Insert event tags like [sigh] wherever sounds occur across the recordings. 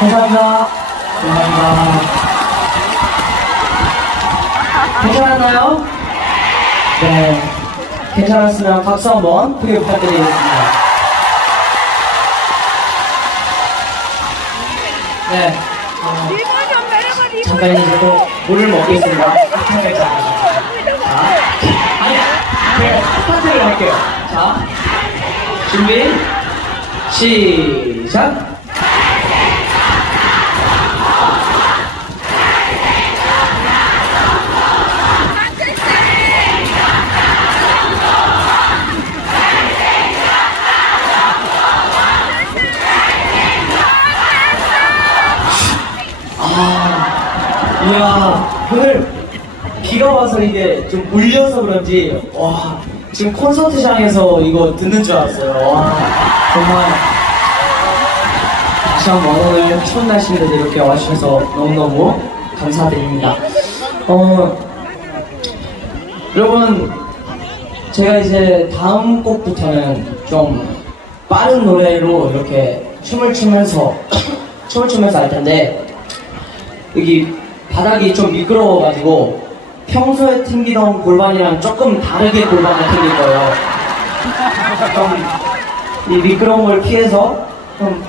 감사합니다. 감사합니다. 괜찮았나요? 네. 괜찮았으면 박수 한번 크게 부탁드리겠습니다. 네. 어, 잠깐 이제 또 물을 먹겠습니다. 잠깐 자. 아니야. 제가 스타트를 할게요. 자. 준비. 시작. 이야, 오늘 비가 와서 이게 좀 울려서 그런지, 와, 지금 콘서트장에서 이거 듣는 줄 알았어요. 와, 정말. 다시 한번 오늘 추운 날씨인데도 이렇게 와주셔서 너무너무 감사드립니다. 어, 여러분, 제가 이제 다음 곡부터는 좀 빠른 노래로 이렇게 춤을 추면서, [coughs] 춤을 추면서 할 텐데, 여기 바닥이 좀 미끄러워가지고 평소에 튕기던 골반이랑 조금 다르게 골반을 튕길 거예요. 좀 이 미끄러운 걸 피해서 좀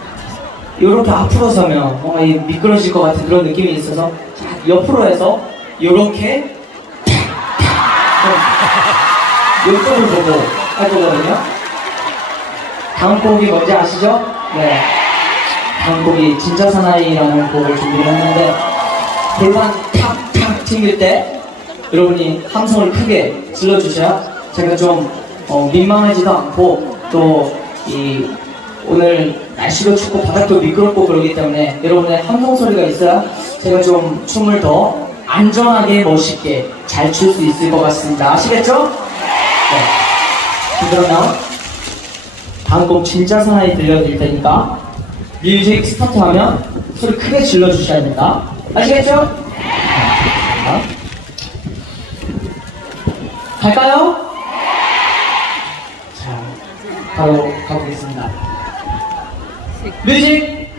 이렇게 앞으로 서면 뭔가 이 미끄러질 것 같은 그런 느낌이 있어서 자, 옆으로 해서 이렇게 좀 이쪽을 보고 할 거거든요. 다음 곡이 뭔지 아시죠? 네. 다음 곡이 진짜 사나이라는 곡을 준비를 했는데 골반 탁탁 튕길 때 여러분이 함성을 크게 질러주셔야 제가 좀 어, 민망하지도 않고 또 이 오늘 날씨도 춥고 바닥도 미끄럽고 그러기 때문에 여러분의 함성 소리가 있어야 제가 좀 춤을 더 안전하게 멋있게 잘 출 수 있을 것 같습니다. 아시겠죠? 네. 그러면 다음 곡 진짜 사나이 들려드릴 테니까 뮤직 스타트하면 소리 크게 질러주셔야 됩니다. 아시겠죠? 자, 갈까요? 자, 바로 가보겠습니다. 뮤직